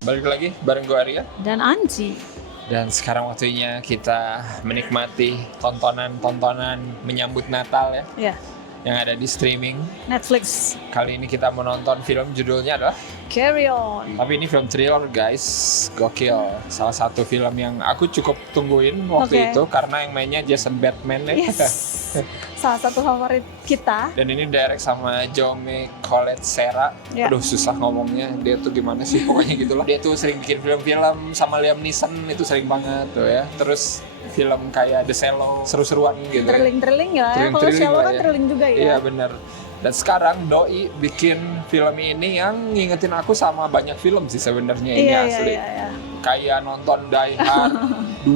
Balik lagi bareng gue Arya dan Anji. Dan sekarang waktunya kita menikmati tontonan-tontonan menyambut Natal ya, Ya, yang ada di streaming. Netflix. Kali ini kita menonton film, judulnya adalah Carry On. tapi ini film thriller guys, gokil. Salah satu film yang aku cukup tungguin waktu Oke. itu karena yang mainnya Jason Bateman ya. Yes. Salah satu favorit kita. Dan ini direct sama Jaume Collet-Serra. Ya. Aduh susah ngomongnya, dia tuh gimana sih pokoknya gitulah. Dia tuh sering bikin film-film sama Liam Neeson, itu sering banget tuh ya. Terus film kayak The Shallow, seru-seruan gitu ya. Thrilling-thrilling ya. Kalau Thrilling-thrilling Shallow lah kan ya. thrilling juga ya. Iya bener. Dan sekarang Doi bikin film ini yang ngingetin aku sama banyak film sih sebenarnya ini Iya, asli. iya. Kayak nonton Die Hard 2,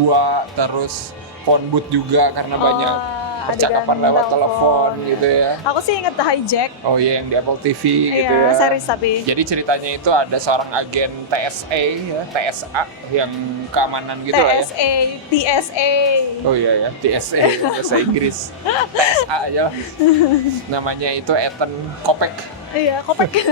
terus Phone Booth juga karena banyak percakapan adegan lewat telepon gitu ya. Aku sih inget Hijack. Oh iya, yang di Apple TV gitu ya. Iya, series tapi. Jadi ceritanya itu ada seorang agen TSA ya, TSA yang keamanan gitu lah ya. TSA. Oh iya ya, TSA bahasa Inggris. TSA aja lah. Namanya itu Ethan Kopek. Iya, kopek.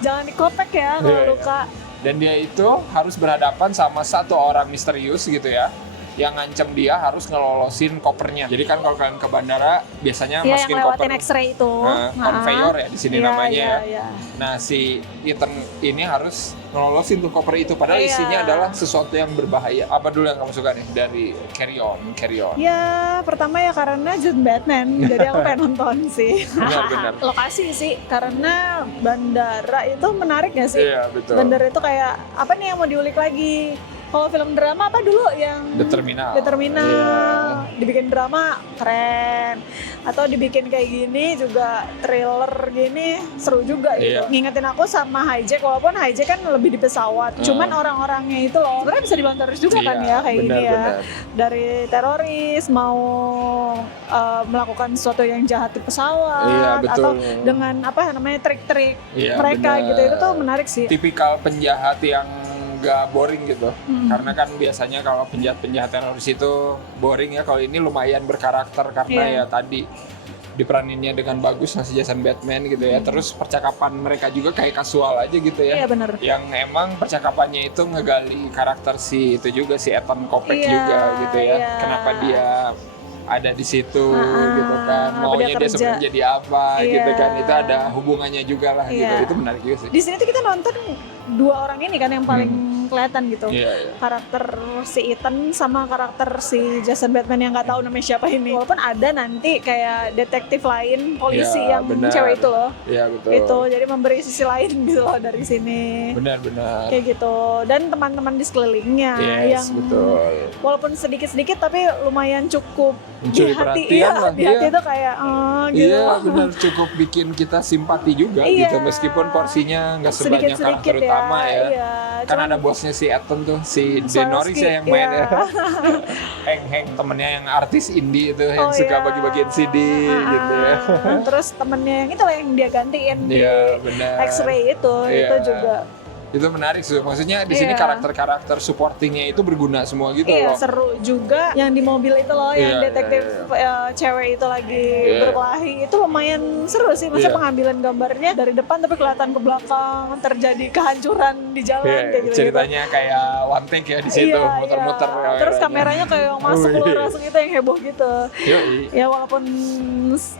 Jangan dikopek ya kalau Iya, iya. luka. Dan dia itu harus berhadapan sama satu orang misterius gitu ya, yang ngancam dia harus ngelolosin kopernya. Jadi kan kalau kalian ke bandara biasanya Iya, yang masukin lewatin koper X-ray itu. conveyor ya di sini Iya, namanya iya, ya. iya. Nah si Ethan ini harus ngelolosin tuh koper itu, padahal Iya. isinya adalah sesuatu yang berbahaya. Apa dulu yang kamu suka nih dari Carry On? Ya, pertama ya karena John Batman, jadi aku pengen nonton sih. Benar. Lokasi sih, karena bandara itu menarik gak sih? Iya betul. Bandara itu kayak, apa nih yang mau diulik lagi? Kalau film drama apa dulu yang The Terminal. The Terminal, Iya. dibikin drama keren, atau dibikin kayak gini juga thriller gini seru juga gitu. Iya. Ngingetin aku sama Hijack, walaupun Hijack kan lebih di pesawat, cuman orang-orangnya itu loh sebenarnya bisa dibantu terus juga kan ya kayak gini ya. benar. Dari teroris mau melakukan sesuatu yang jahat di pesawat, Iya, betul. atau dengan apa namanya trik-trik Iya, mereka benar. gitu, itu tuh menarik sih. Tipikal penjahat yang gak boring gitu. Hmm. Karena kan biasanya kalau penjahat-penjahat teroris itu boring ya. Kalau ini lumayan berkarakter karena Iya. ya tadi diperaninnya dengan bagus masih Jason Bateman gitu ya. Terus percakapan mereka juga kayak kasual aja gitu ya. Iya bener. Yang emang percakapannya itu ngegali karakter si itu juga, si Ethan Kopek Iya, juga gitu ya. iya. Kenapa dia ada di situ gitu kan, apa maunya dia dia kerja. sebenarnya jadi apa Iya. gitu kan, itu ada hubungannya juga lah gitu. Iya. Itu menarik juga sih. Di sini tuh kita nonton dua orang ini kan yang paling kelihatan gitu. Iya, iya. Karakter si Ethan sama karakter si Jason Bateman yang nggak tahu namanya siapa ini. Walaupun ada nanti kayak detektif lain, polisi Iya, yang benar. cewek itu loh. Iya betul. Itu jadi memberi sisi lain gitu loh dari sini. Benar-benar. Kayak gitu. Dan teman-teman di sekelilingnya Yes, yang betul. walaupun sedikit-sedikit tapi lumayan cukup Mencuri di hati. perhatian Iya, lah, di hati iya. itu kayak gitu. Iya benar, cukup bikin kita simpati juga Iya. gitu, meskipun porsinya nggak sebanyak Sedikit-sedikit karakter utama ya. Iya. Kan Cuman- ada bosnya si Ethan tuh, si Swarovski, Denoris ya yang main iya. ya. Heng temennya yang artis indie itu yang Oh, suka iya. bagi-bagiin CD gitu ya. Terus temennya yang itu lah yang dia gantiin Iya di benar. X-ray itu Iya. juga. Itu menarik sih, maksudnya di sini Iya. karakter-karakter supportingnya itu berguna semua gitu Iya, loh. seru juga yang di mobil itu loh, yang Iya, detektif cewek itu lagi Iya. berkelahi. Itu lumayan seru sih, masa Iya. pengambilan gambarnya dari depan tapi kelihatan ke belakang, terjadi kehancuran di jalan Iya, kayak gitu. ceritanya kayak one take ya di situ, muter-muter. Terus kameranya kayak yang masuk Oh, keluar iya. masuk itu yang heboh gitu. Yoi. Ya walaupun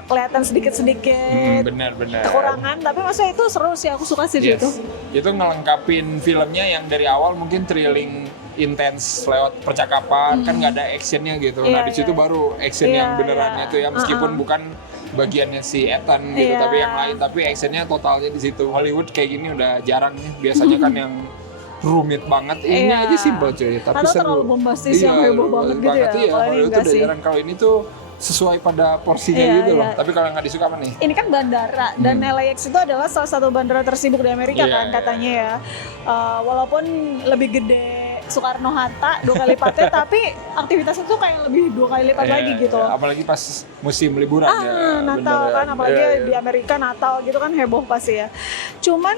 kelihatan sedikit-sedikit Benar-benar. kekurangan, tapi maksudnya itu seru sih, aku suka sih di Yes. situ. Itu ngelengkapin filmnya yang dari awal mungkin thrilling, intens lewat percakapan, kan nggak ada actionnya gitu. Iya, Nah di situ iya. baru action Iya, yang benerannya iya. tuh ya, meskipun bukan bagiannya si Ethan gitu, Iya. tapi yang lain, tapi actionnya totalnya di situ. Hollywood kayak gini udah jarang nih, biasanya kan yang rumit banget. Ini Iya. aja simpel cuy, tapi Atau seru. terlalu bombastis yang heboh banget gitu ya. Iya, Kalau ini Hollywood tuh enggak udah sih. jarang. Kalau ini tuh sesuai pada porsinya Iya, gitu loh. iya. Tapi kalau nggak disuka apa nih? Ini kan bandara dan LAX itu adalah salah satu bandara tersibuk di Amerika Iya, kan iya. katanya ya. Walaupun lebih gede Soekarno-Hatta 2 kali lipatnya, tapi aktivitasnya tuh kayak lebih 2 kali lipat lagi gitu. Apalagi pas musim liburan ya. Natal beneran. kan, apalagi di Amerika Natal gitu kan heboh pasti ya. Cuman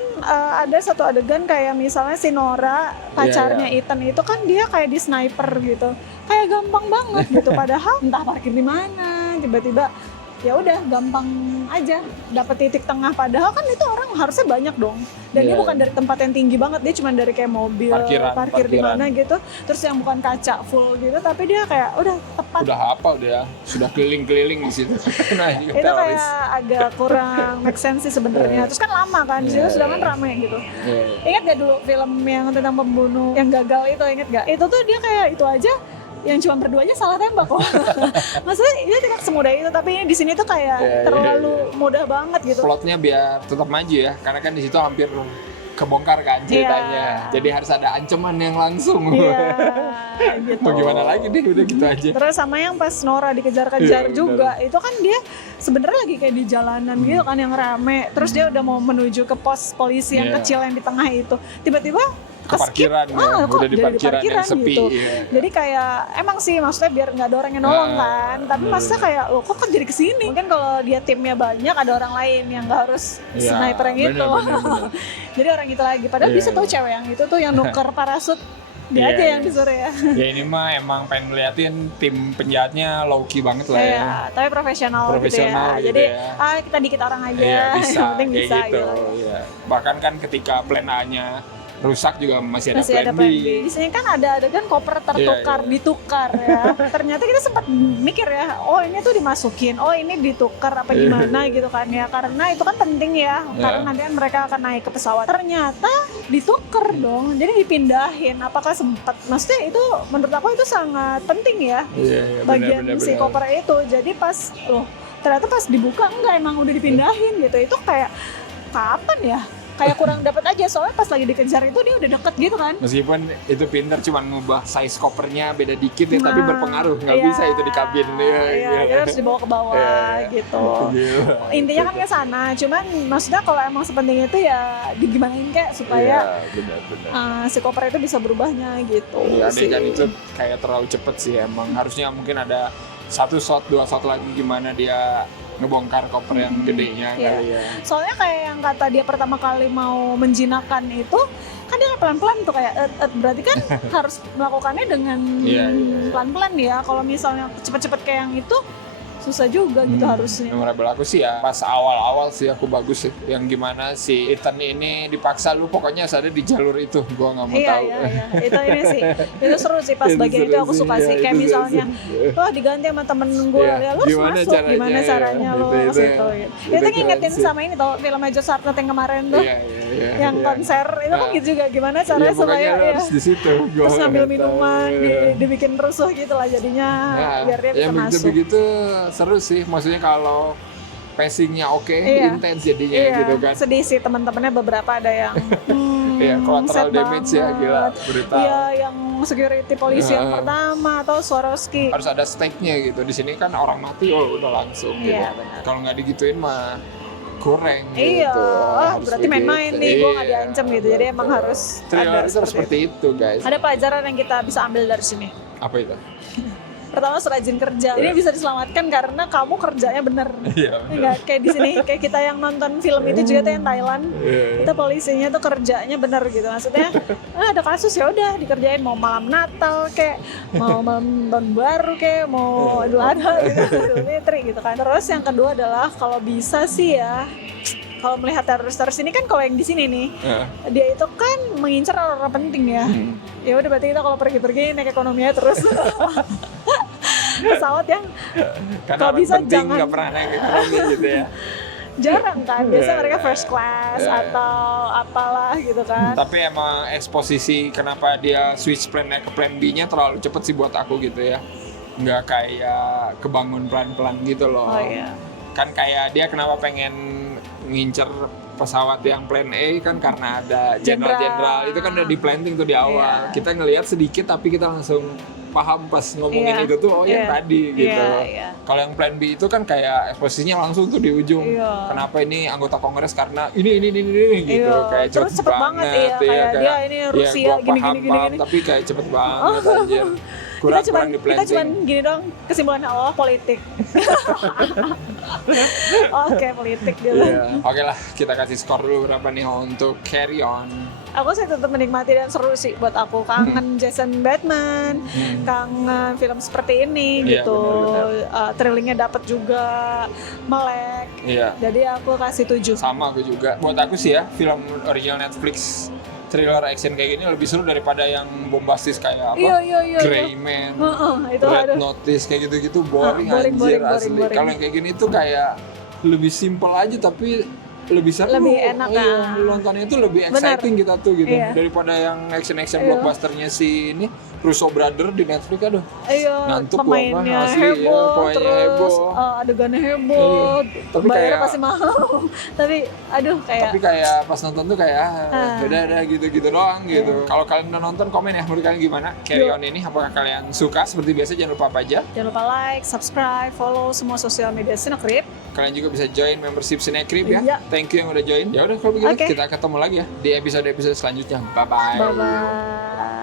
ada satu adegan kayak misalnya si Nora, pacarnya Ethan itu kan dia kayak di sniper gitu. Kayak gampang banget gitu, padahal entah parkir di mana, tiba-tiba ya udah gampang aja dapet titik tengah, padahal kan itu orang harusnya banyak dong, dan dia bukan dari tempat yang tinggi banget, dia cuma dari kayak mobil parkir di mana gitu, terus yang bukan kaca full gitu, tapi dia kayak udah tepat, udah hafal dia, sudah keliling-keliling di situ. Nah, itu kayak agak kurang make sense sih sebenarnya. Terus kan lama kan di situ, sedangkan rame gitu. Ingat gak dulu film yang tentang pembunuh yang gagal itu, ingat gak? Itu tuh dia kayak itu aja yang cuma berdua aja salah tembak kok. Maksudnya ini tidak semudah itu, tapi ini di sini tuh kayak terlalu mudah banget gitu. Plotnya biar tetap maju ya, karena kan di situ hampir kebongkar kan ceritanya. Jadi harus ada ancaman yang langsung. Gitu. Mau gimana lagi deh, udah gitu aja. Terus sama yang pas Nora dikejar-kejar juga, itu kan dia sebenarnya lagi kayak di jalanan gitu kan yang rame. Terus dia udah mau menuju ke pos polisi yang kecil yang di tengah itu. Tiba-tiba ke parkiran udah di parkiran yang sepi gitu. Jadi kayak emang sih maksudnya biar nggak ada orang yang nolong kan, tapi masa kayak lo kok jadi kesini, mungkin kalau dia timnya banyak ada orang lain yang nggak harus sniper yang itu. Jadi orang itu lagi, padahal bisa tuh cewek yang itu tuh yang nuker parasut dia aja yang disuruh ya. Ya ini mah emang pengen ngeliatin tim penjahatnya low key banget lah ya. Tapi profesional gitu ya. Gitu jadi ya. Kita dikit orang aja, yang penting bisa gitu. Bahkan kan ketika plan A-nya rusak juga masih ada plan B. Di sini kan ada adegan koper tertukar, ditukar ya. Ternyata kita sempat mikir ya, oh ini tuh dimasukin, oh ini ditukar apa gimana gitu kan ya. Karena itu kan penting ya, karena nanti kan mereka akan naik ke pesawat. Ternyata ditukar dong, jadi dipindahin. Apakah sempat? Maksudnya itu menurut aku itu sangat penting ya, bagian si koper itu. Jadi pas, ternyata pas dibuka enggak, emang udah dipindahin gitu. Itu kayak kapan ya? Kayak kurang dapat aja, soalnya pas lagi dikejar itu dia udah deket gitu kan. Meskipun itu pinter cuma ngubah size kopernya beda dikit ya, tapi berpengaruh, nggak bisa itu di kabin dia harus dibawa ke bawah gitu. Intinya kan ke sana, cuman maksudnya kalau emang sepenting itu ya digimanain kayak supaya si koper itu bisa berubahnya gitu. Adegan itu kayak terlalu cepet sih, emang harusnya mungkin ada 1 shot 2 shot lagi gimana dia ngebongkar koper yang gedenya kali ya. Soalnya kayak yang kata dia pertama kali mau menjinakkan itu kan dia pelan-pelan tuh kayak berarti kan harus melakukannya dengan pelan-pelan ya. Kalau misalnya cepet-cepet kayak yang itu susah juga gitu harusnya. Memorable aku sih ya pas awal-awal sih aku bagus sih, yang gimana si Ethan ini dipaksa lu pokoknya ada di jalur itu, gua nggak mau tahu. Itu ini sih, itu seru sih pas bagian itu aku suka sih, kayak misalnya diganti sama temen gue, ya lu harus masuk, gimana caranya lo ke situ gitu. Itu ngingetin sama ini tau, film Major Sarnet yang kemarin tuh, yang konser itu kan gitu juga, gimana caranya supaya harus di situ. Terus ngambil minuman, dibikin rusuh gitu lah jadinya, biar dia bisa masuk. Begitu seru sih, maksudnya kalau pacingnya intens jadinya gitu kan. Sedih sih teman-temannya beberapa ada yang collateral damage ya, gila, brutal. Iya, yang security polisi yang pertama atau Swarovski. Harus ada stake-nya gitu. Di sini kan orang mati udah langsung gitu. Kalau nggak digituin mah kurang gitu. Berarti main-main nih, gue nggak diancam gitu. Jadi emang harus ada seperti itu guys. Ada pelajaran yang kita bisa ambil dari sini. Apa itu? Pertama, rajin kerja. Ini bisa diselamatkan karena kamu kerjanya bener. Enggak kayak di sini, kayak kita yang nonton film itu juga tuh yang Thailand. Kita polisinya tuh kerjanya bener gitu. Maksudnya ada kasus ya udah dikerjain, mau malam Natal kayak mau malam tahun baru kayak mau Idul Adha gitu, Idul Fitri gitu kan. Terus yang kedua adalah kalau bisa sih ya, kalau melihat teroris ini kan, kalau yang di sini nih, dia itu kan mengincar orang-orang penting ya. Ya udah berarti kita kalau pergi-pergi naik ekonominya terus. Pesawat yang kalau bisa jangan nggak pernah naik ekonomi gitu ya. Jarang kan, biasanya mereka first class atau apalah gitu kan. Tapi emang eksposisi kenapa dia switch plan ke plan B-nya terlalu cepet sih buat aku gitu ya. Nggak kayak kebangun pelan-pelan gitu loh. Kan kayak dia kenapa pengen ngincer pesawat yang plan A kan karena ada jenderal-jenderal itu kan udah di planting tuh di awal. Kita ngelihat sedikit tapi kita langsung paham pas ngomongin itu tuh yang tadi gitu. Kalau yang plan B itu kan kayak eksposisinya langsung tuh di ujung. Kenapa ini anggota Kongres karena ini gitu. Kayak terus cepet banget ya, kayak dia ini Rusia gua paham, tapi kayak cepet banget anjir. Kita cuman gini dong kesimpulannya politik. Oke, politik gitu. Oke lah, kita kasih skor dulu berapa nih untuk Carry On. Aku sih tetap menikmati dan seru sih buat aku. Kangen Jason Bateman, kangen film seperti ini gitu. Thrillingnya dapet juga, melek. Jadi aku kasih 7. Sama aku juga. Buat aku sih ya, film original Netflix thriller action kayak gini lebih seru daripada yang bombastis kayak apa? Grey Man, Red Notice kayak gitu-gitu boring asli. Kalau yang kayak gini tuh kayak lebih simple aja tapi lebih seru, lebih enak nontonnya itu lebih exciting kita tuh gitu daripada yang action blockbusternya si ini Russo Brother di Netflix. Aduh ngantuk pemainnya heboh, terus adegannya heboh, bayarnya pasti mahal. tapi kayak pas nonton tuh kayak beda gitu doang gitu. Kalau kalian udah nonton, komen ya menurut kalian gimana Carry On ini, apakah kalian suka? Seperti biasa jangan lupa apa aja, jangan lupa like, subscribe, follow semua sosial media Cinecrip. Kalian juga bisa join membership Cinecrip ya. Thank you yang udah join. Ya udah kalau begitu kita ketemu lagi ya di episode selanjutnya. Bye bye.